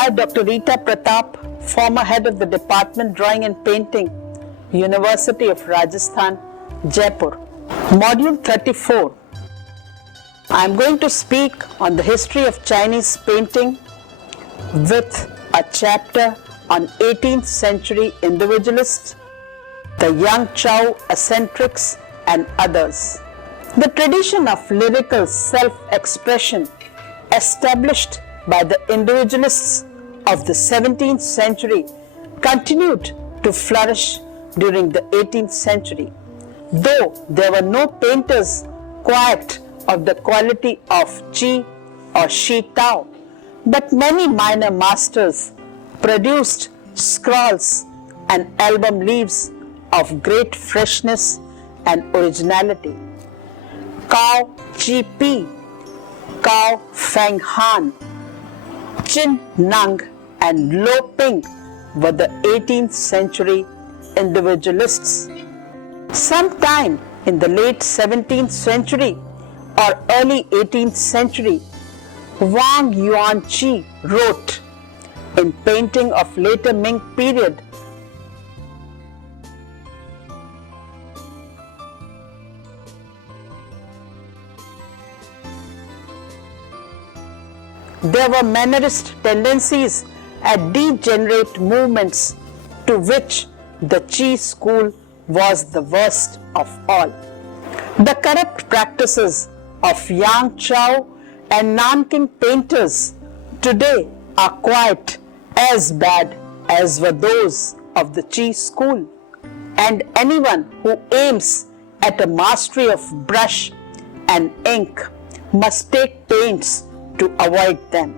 I, Dr. Rita Pratap, former head of the Department Drawing and Painting, University of Rajasthan, Jaipur. Module 34. I am going to speak on the history of Chinese painting with a chapter on 18th century Individualists, the young Chou, Eccentrics and others. The tradition of lyrical self-expression established by the Individualists of the 17th century continued to flourish during the 18th century. Though there were no painters quite of the quality of Chou or Tao, but many minor masters produced scrolls and album leaves of great freshness and originality. Cao Chi, Cao Feng Han, Chin Nang and Lo Ping were the 18th century Individualists. Sometime in the late 17th century or early 18th century, Wang Yuanqi wrote in painting of later Ming period, there were mannerist tendencies and degenerate movements to which the Chou school was the worst of all. The corrupt practices of Yang Chou and Nanking painters today are quite as bad as were those of the Chou school, and anyone who aims at a mastery of brush and ink must take pains to avoid them.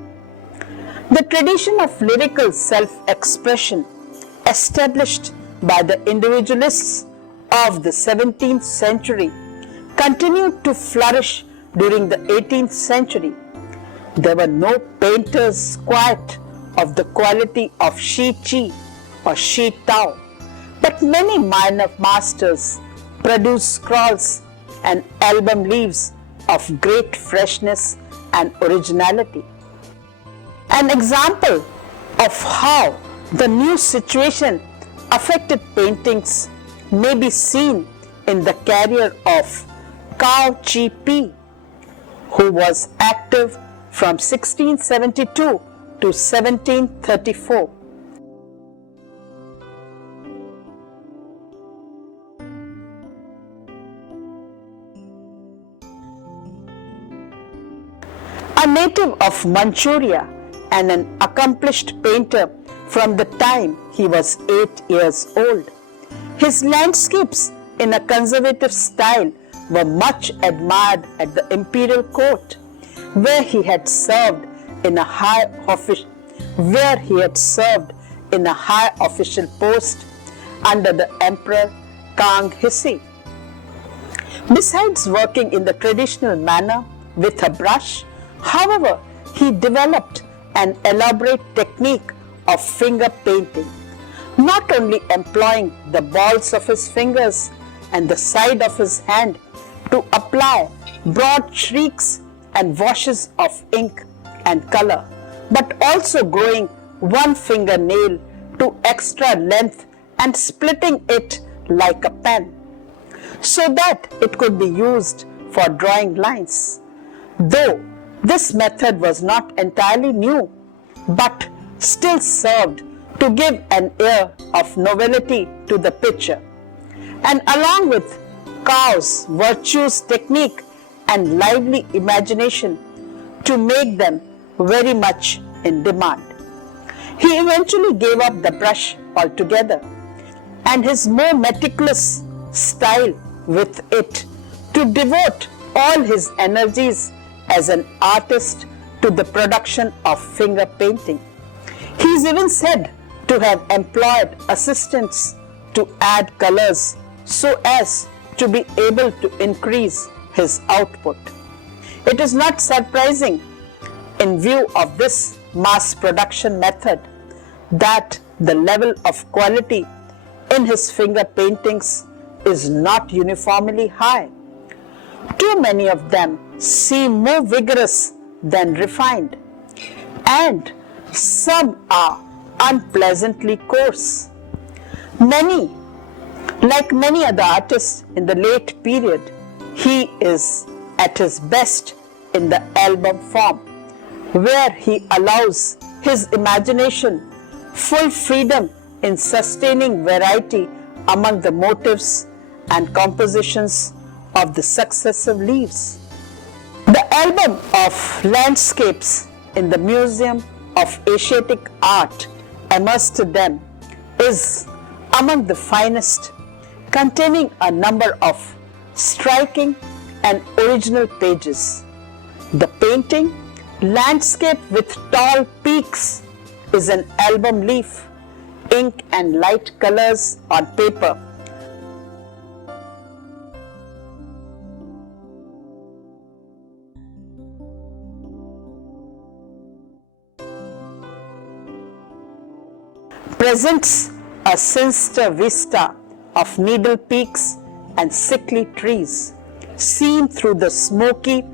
The tradition of lyrical self-expression established by the Individualists of the 17th century continued to flourish during the 18th century. There were no painters quite of the quality of Chi or Tao, but many minor masters produced scrolls and album leaves of great freshness and originality. An example of how the new situation affected paintings may be seen in the career of Cao Chi, who was active from 1672 to 1734. A native of Manchuria and an accomplished painter from the time he was 8 years old, his landscapes in a conservative style were much admired at the imperial court, where he had served in a high official post under the Emperor Kang He. Besides working in the traditional manner with a brush, however, he developed an elaborate technique of finger painting, not only employing the balls of his fingers and the side of his hand to apply broad streaks and washes of ink and color, but also growing one fingernail to extra length and splitting it like a pen, so that it could be used for drawing lines. Though this method was not entirely new, but still served to give an air of novelty to the picture, and along with Cao's virtuous technique and lively imagination to make them very much in demand. He eventually gave up the brush altogether, and his more meticulous style with it, to devote all his energies as an artist to the production of finger painting. He is even said to have employed assistants to add colors so as to be able to increase his output. It is not surprising, in view of this mass production method, that the level of quality in his finger paintings is not uniformly high. Too many of them seem more vigorous than refined, and some are unpleasantly coarse. Like many other artists in the late period, he is at his best in the album form, where he allows his imagination full freedom in sustaining variety among the motifs and compositions of the successive leaves. The album of landscapes in the Museum of Asiatic Art, Amsterdam, is among the finest, containing a number of striking and original pages. The painting, Landscape with Tall Peaks, is an album leaf, ink and light colors on paper. Presents a sinister vista of needle peaks and sickly trees, seen through the smoky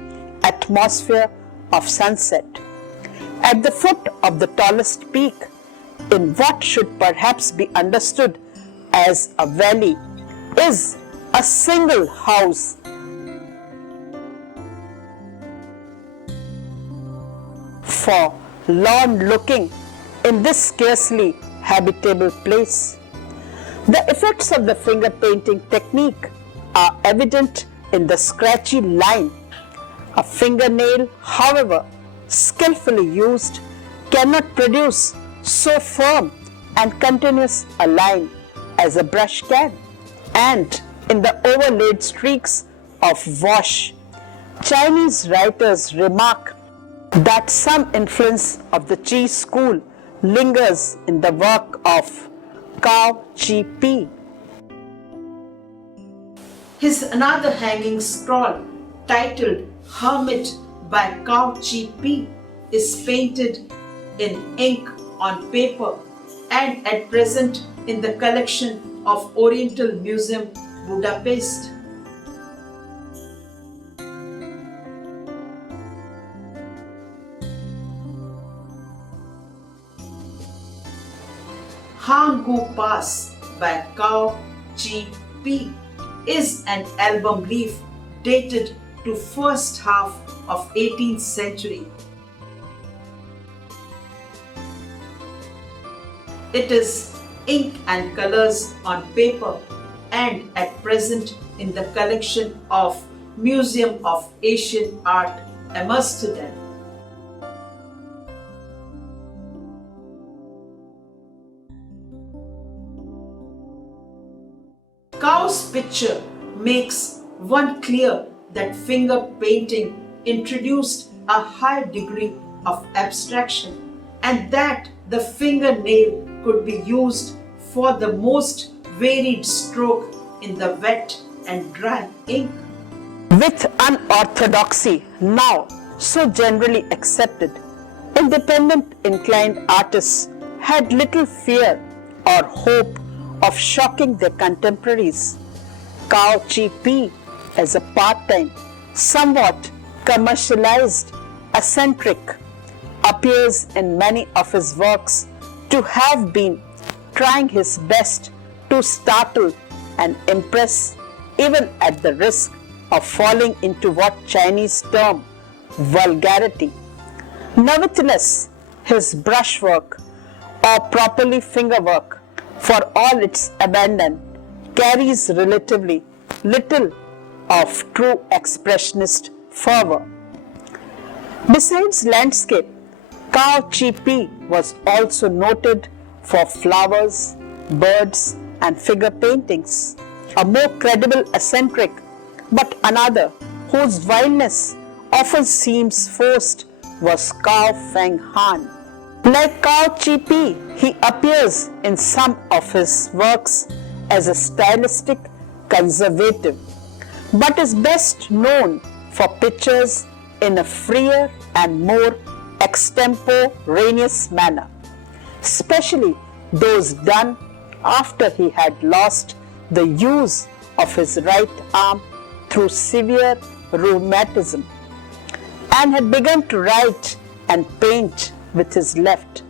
atmosphere of sunset. At the foot of the tallest peak, in what should perhaps be understood as a valley, is a single house. Forlorn looking in this scarcely habitable place. The effects of the finger painting technique are evident in the scratchy line. A fingernail, however skillfully used, cannot produce so firm and continuous a line as a brush can. And in the overlaid streaks of wash, Chinese writers remark that some influence of the Chou school lingers in the work of Chou. His another hanging scroll, titled Hermit by Chou, is painted in ink on paper and at present in the collection of Oriental Museum, Budapest. Hanggu Pass by Chou is an album leaf dated to first half of 18th century. It is ink and colors on paper and at present in the collection of Museum of Asian Art, Amsterdam. Chou's picture makes one clear that finger painting introduced a high degree of abstraction and that the fingernail could be used for the most varied stroke in the wet and dry ink. With unorthodoxy now so generally accepted, independent inclined artists had little fear or hope of shocking their contemporaries. Chou, as a part-time, somewhat commercialized eccentric, appears in many of his works to have been trying his best to startle and impress, even at the risk of falling into what Chinese term vulgarity. Nevertheless, his brushwork, or properly fingerwork, for all its abandon, carries relatively little of true expressionist fervor. Besides landscape, Chou was also noted for flowers, birds, and figure paintings. A more credible eccentric, but another whose wildness often seems forced, was Cao Feng Han. Like Chou, he appears in some of his works as a stylistic conservative, but is best known for pictures in a freer and more extemporaneous manner, especially those done after he had lost the use of his right arm through severe rheumatism and had begun to write and paint with his left.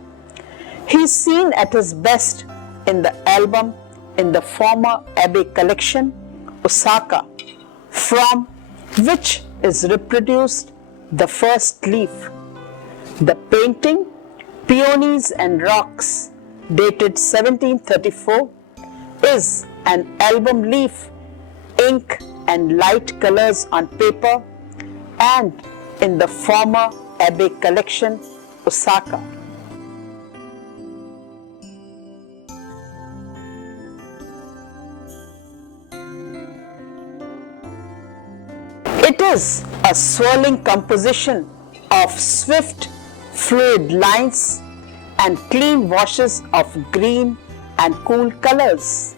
He is seen at his best in the album in the former Abbey collection, Osaka, from which is reproduced the first leaf. The painting, Peonies and Rocks, dated 1734, is an album leaf, ink and light colors on paper, and in the former Abbey collection, Osaka. It is a swirling composition of swift, fluid lines and clean washes of green and cool colors.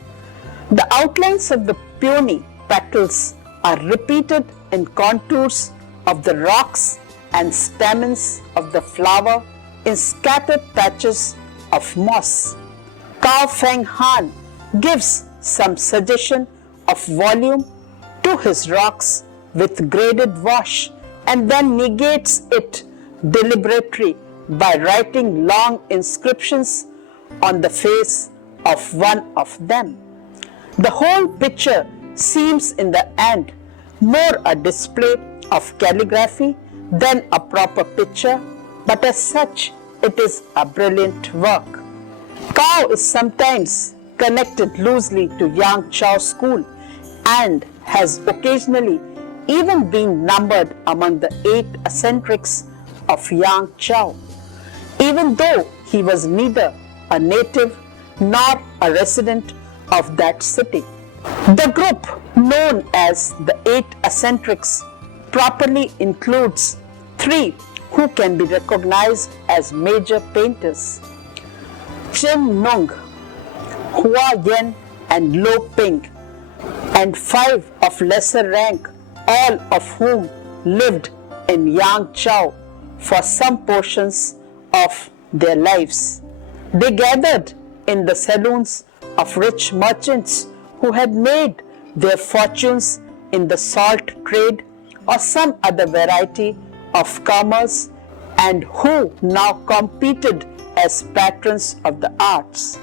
The outlines of the peony petals are repeated in contours of the rocks and stamens of the flower in scattered patches of moss. Cao Feng Han gives some suggestion of volume to his rocks with graded wash and then negates it deliberately by writing long inscriptions on the face of one of them. The whole picture seems in the end more a display of calligraphy than a proper picture, but as such it is a brilliant work. Cao is sometimes connected loosely to Yang Chou school and has occasionally even been numbered among the 8 eccentrics of Yang Chou, even though he was neither a native nor a resident of that city. The group known as the 8 eccentrics properly includes 3 who can be recognized as major painters: Chen Nung, Hua Yen and Lo Ping, and 5 of lesser rank, all of whom lived in Yang Chou for some portions of their lives. They gathered in the saloons of rich merchants who had made their fortunes in the salt trade or some other variety of commerce, and who now competed as patrons of the arts,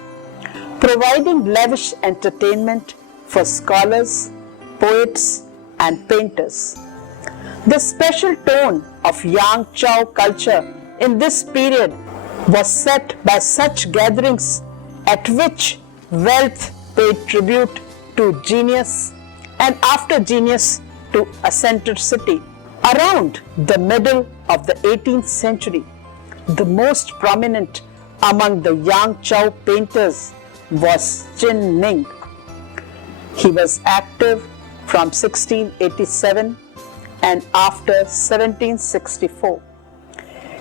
providing lavish entertainment for scholars, poets, and painters. The special tone of Yang Chou culture in this period was set by such gatherings at which wealth paid tribute to genius, and after genius to eccentricity. Around the middle of the 18th century, the most prominent among the Yang Chou painters was Chin Ning. He was active from 1687 and after 1764.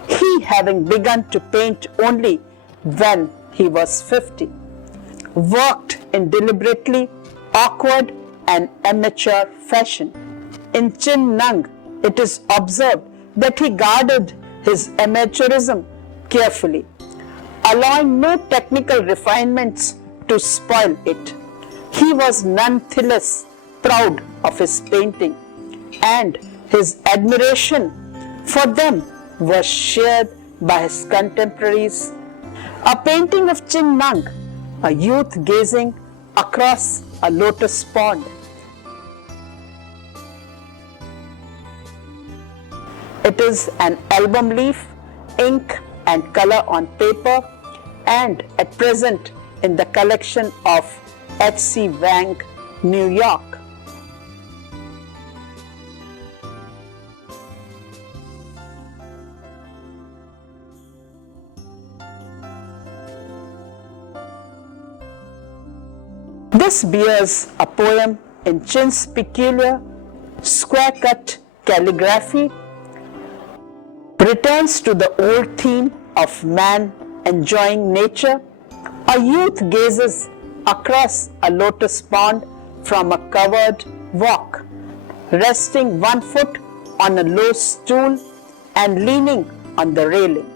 He, having begun to paint only when he was 50, worked in deliberately awkward and amateur fashion. In Chin Nung, it is observed that he guarded his amateurism carefully, allowing no technical refinements to spoil it. He was nonetheless proud of his painting, and his admiration for them was shared by his contemporaries. A painting of Chin Nung, a youth gazing across a lotus pond. It is an album leaf, ink and color on paper, and at present in the collection of H.C. Wang, New York. This bears a poem in Chin's peculiar square-cut calligraphy, returns to the old theme of man enjoying nature. A youth gazes across a lotus pond from a covered walk, resting one foot on a low stool and leaning on the railing.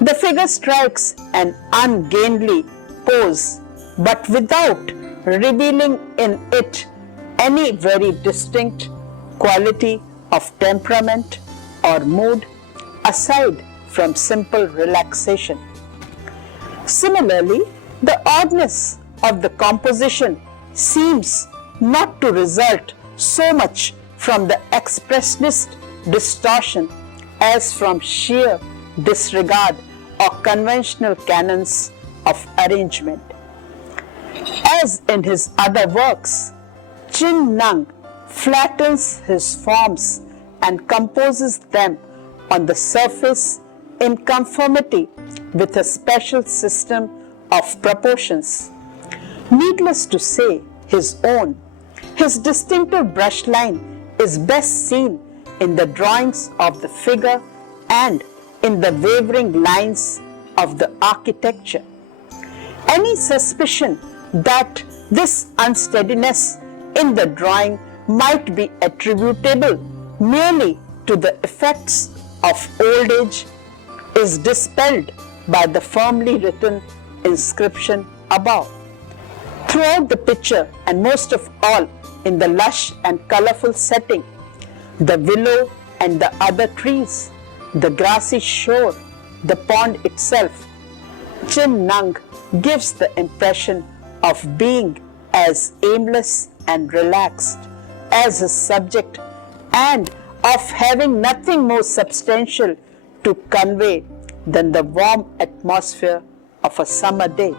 The figure strikes an ungainly pose, but without revealing in it any very distinct quality of temperament or mood, aside from simple relaxation. Similarly, the oddness of the composition seems not to result so much from the expressionist distortion as from sheer disregard or conventional canons of arrangement. As in his other works, Chin Nung flattens his forms and composes them on the surface in conformity with a special system of proportions. Needless to say, his distinctive brush line is best seen in the drawings of the figure and in the wavering lines of the architecture. Any suspicion that this unsteadiness in the drawing might be attributable merely to the effects of old age is dispelled by the firmly written inscription above. Throughout the picture, and most of all in the lush and colorful setting, the willow and the other trees, the grassy shore, the pond itself, Chin Nung gives the impression of being as aimless and relaxed as his subject and of having nothing more substantial to convey than the warm atmosphere of a summer day.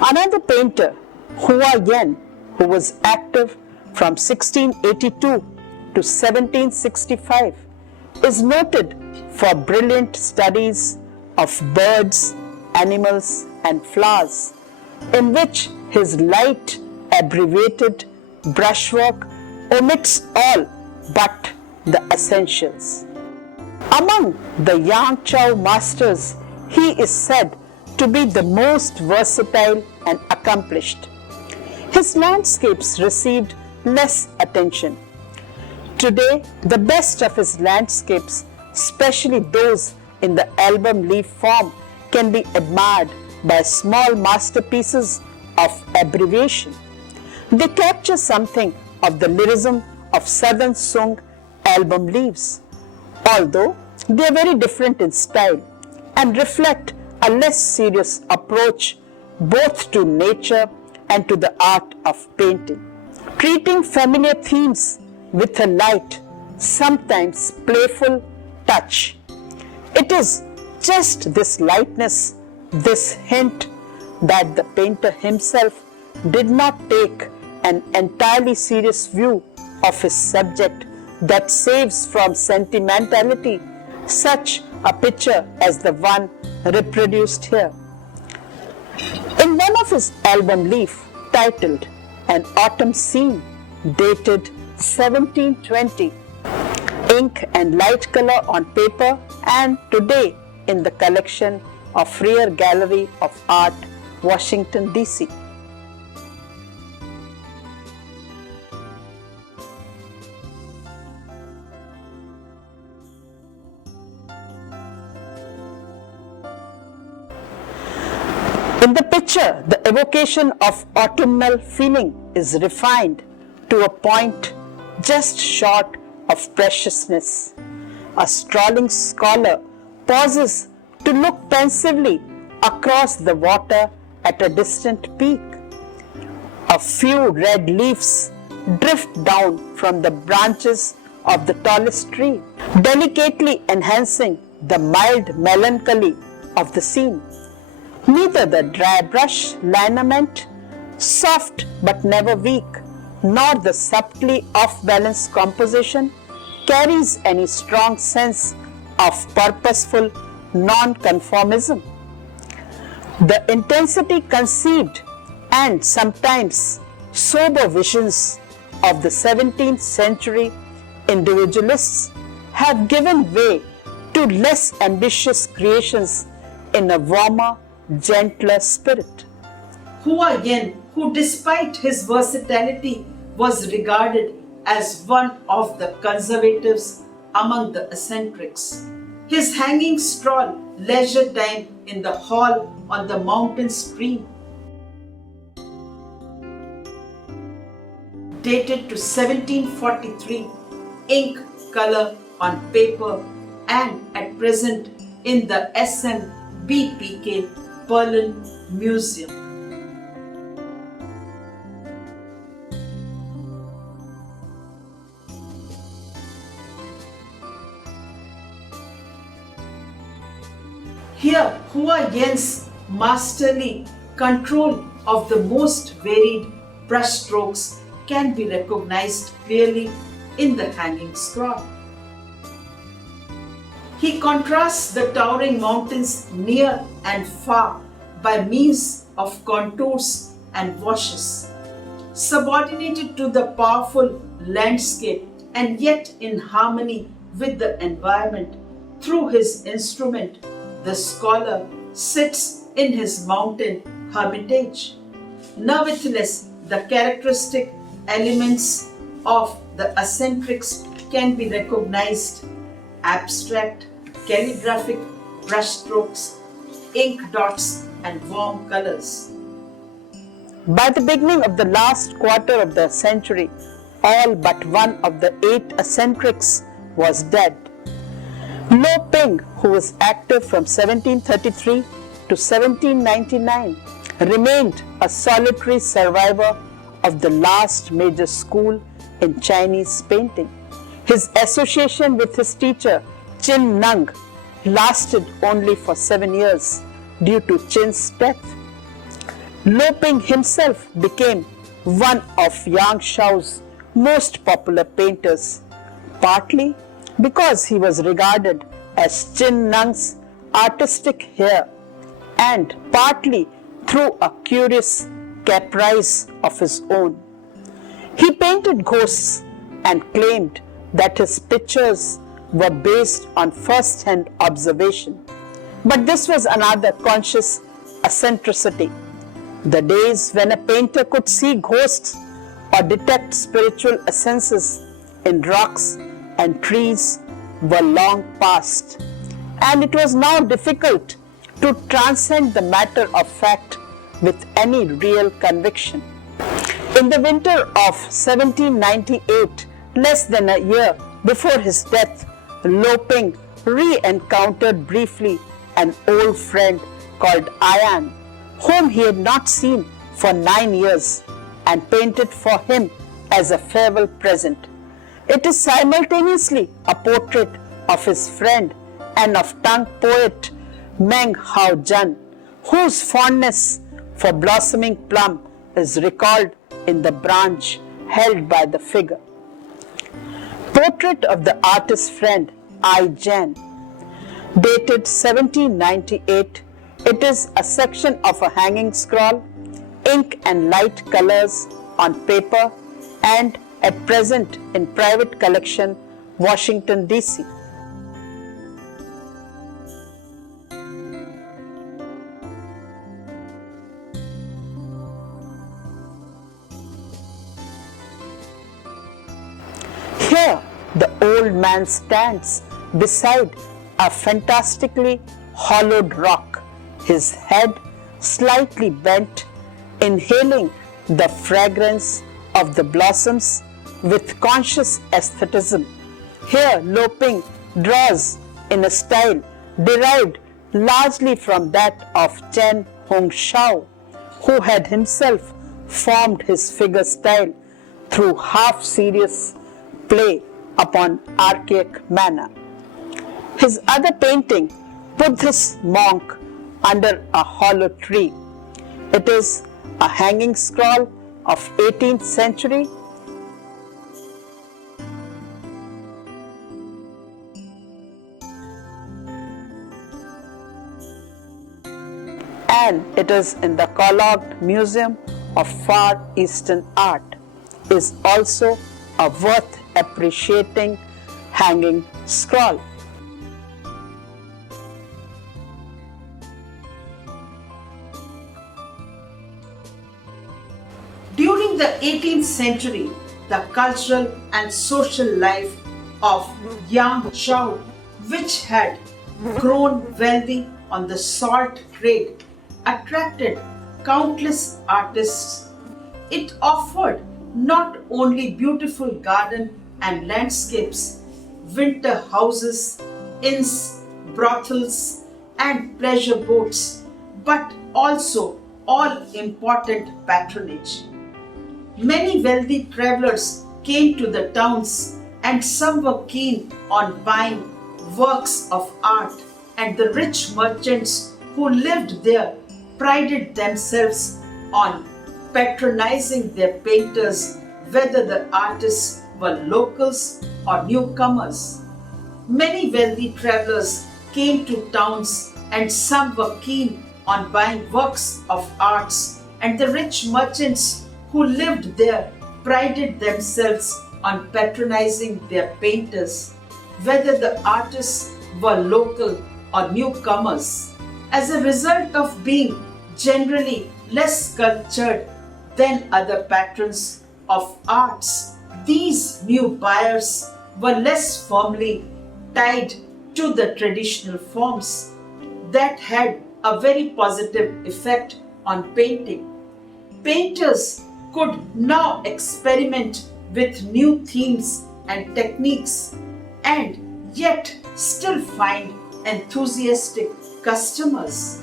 Another painter, Hua Yan, who was active from 1682 to 1765, is noted for brilliant studies of birds, animals, and flowers, in which his light, abbreviated brushwork omits all but the essentials. Among the young Chou masters, he is said to be the most versatile and accomplished. His landscapes received less attention. Today, the best of his landscapes, especially those in the album leaf form, can be admired by small masterpieces of abbreviation. They capture something of the lyrism of Southern Sung album leaves, although they are very different in style and reflect a less serious approach both to nature and to the art of painting. Treating familiar themes with a light, sometimes playful touch. It is just this lightness, this hint that the painter himself did not take an entirely serious view of his subject that saves from sentimentality such a picture as the one reproduced here. In one of his album leaf titled An Autumn Scene, dated 1720, ink and light color on paper, and today in the collection of Freer Gallery of Art, Washington, D.C. In the picture, the evocation of autumnal feeling is refined to a point just short of preciousness. A strolling scholar pauses to look pensively across the water at a distant peak. A few red leaves drift down from the branches of the tallest tree, delicately enhancing the mild melancholy of the scene. Neither the dry brush lineament, soft but never weak, nor the subtly off-balanced composition carries any strong sense of purposeful non-conformism. The intensity conceived and sometimes sober visions of the 17th century individualists have given way to less ambitious creations in a warmer, gentler spirit. Hua Yan, who despite his versatility was regarded as one of the conservatives among the eccentrics. His hanging stroll, leisure time in the hall on the mountain stream, dated to 1743, ink color on paper, and at present in the SMBPK Berlin Museum. Here, Hua Yen's masterly control of the most varied brushstrokes can be recognized clearly in the hanging scroll. He contrasts the towering mountains near and far by means of contours and washes, subordinated to the powerful landscape and yet in harmony with the environment. Through his instrument, the scholar sits in his mountain hermitage. Nevertheless, the characteristic elements of the eccentrics can be recognized: abstract, calligraphic brushstrokes, ink dots, and warm colors. By the beginning of the last quarter of the century, all but one of the 8 eccentrics was dead. Lo Ping, who was active from 1733 to 1799, remained a solitary survivor of the last major school in Chinese painting. His association with his teacher, Qin Nung, lasted only for 7 years due to Qin's death. Lo Ping himself became one of Yang Shao's most popular painters, partly because he was regarded as Qin Nung's artistic heir, and partly through a curious caprice of his own. He painted ghosts and claimed that his pictures were based on first-hand observation. But this was another conscious eccentricity. The days when a painter could see ghosts or detect spiritual essences in rocks and trees were long past, and it was now difficult to transcend the matter of fact with any real conviction. In the winter of 1798, less than a year before his death, Lo Ping re-encountered briefly an old friend called Ayan, whom he had not seen for 9 years, and painted for him as a farewell present. It is simultaneously a portrait of his friend and of Tang poet Meng Hao Zhen, whose fondness for blossoming plum is recalled in the branch held by the figure. Portrait of the artist's friend Ai Zhen, dated 1798. It is a section of a hanging scroll, ink and light colors on paper, and at present in private collection, Washington, D.C. Here, the old man stands beside a fantastically hollowed rock, his head slightly bent, inhaling the fragrance of the blossoms with conscious aestheticism. Here, Lo Ping draws in a style derived largely from that of Chen Hongshao, who had himself formed his figure style through half-serious play upon archaic manner. His other painting, Buddhist monk under a hollow tree. It is a hanging scroll of 18th century. And it is in the Kellogg Museum of Far Eastern Art. Is also a worth appreciating hanging scroll. During the 18th century, the cultural and social life of Yang Chou, which had grown wealthy on the salt trade, attracted countless artists. It offered not only beautiful garden and landscapes, winter houses, inns, brothels, and pleasure boats, but also all-important patronage. Many wealthy travelers came to the towns, and some were keen on buying works of art, and the rich merchants who lived there prided themselves on patronizing their painters, whether the artists were locals or newcomers. Many wealthy travelers came to towns, and some were keen on buying works of arts, and the rich merchants who lived there prided themselves on patronizing their painters, whether the artists were local or newcomers. As a result of being generally less cultured than other patrons of arts, these new buyers were less firmly tied to the traditional forms that had a very positive effect on painting. Painters could now experiment with new themes and techniques and yet still find enthusiastic customers.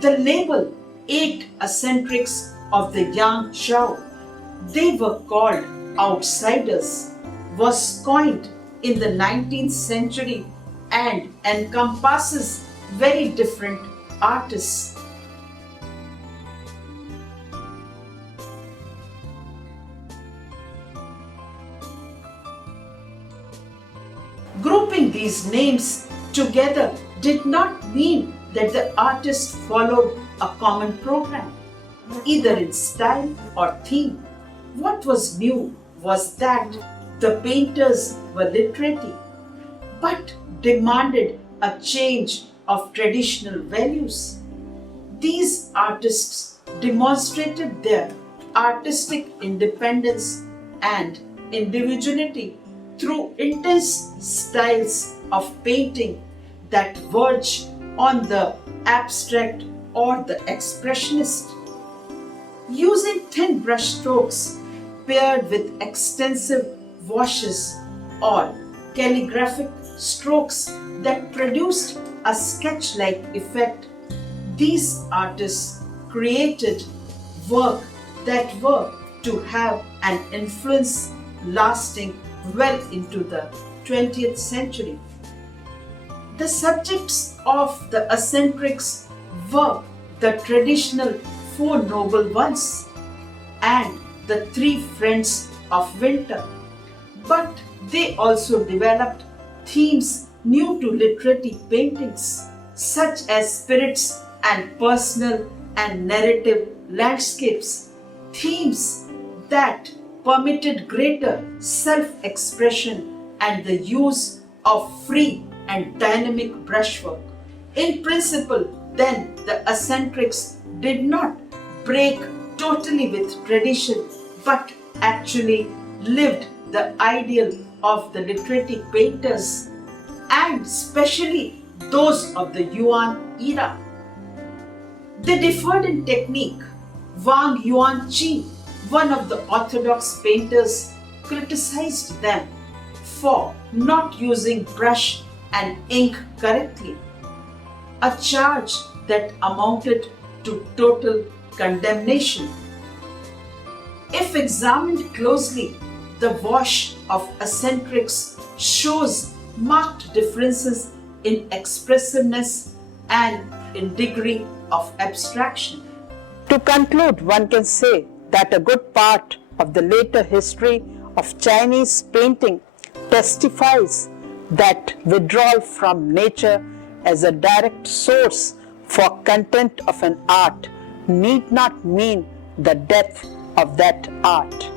The label 8 Eccentrics of the young Chou, they were called outsiders, was coined in the 19th century and encompasses very different artists. Grouping these names together did not mean that the artist followed a common program, either in style or theme. What was new was that the painters were literati, but demanded a change of traditional values. These artists demonstrated their artistic independence and individuality through intense styles of painting that verge on the abstract or the expressionist. Using thin brush strokes paired with extensive washes or calligraphic strokes that produced a sketch-like effect, these artists created work that were to have an influence lasting well into the 20th century. The subjects of the eccentrics were the traditional four noble ones and the three friends of winter, but they also developed themes new to literary paintings, such as spirits and personal and narrative landscapes, themes that permitted greater self-expression and the use of free and dynamic brushwork. In principle, then, the eccentrics did not break totally with tradition, but actually lived the ideal of the literary painters, and especially those of the Yuan era. They differed in technique. Wang Yuanqi, one of the orthodox painters, criticized them for not using brush and ink correctly, a charge that amounted to total condemnation. If examined closely, the wash of eccentrics shows marked differences in expressiveness and in degree of abstraction. To conclude, one can say that a good part of the later history of Chinese painting testifies that withdrawal from nature as a direct source for content of an art need not mean the death of that art.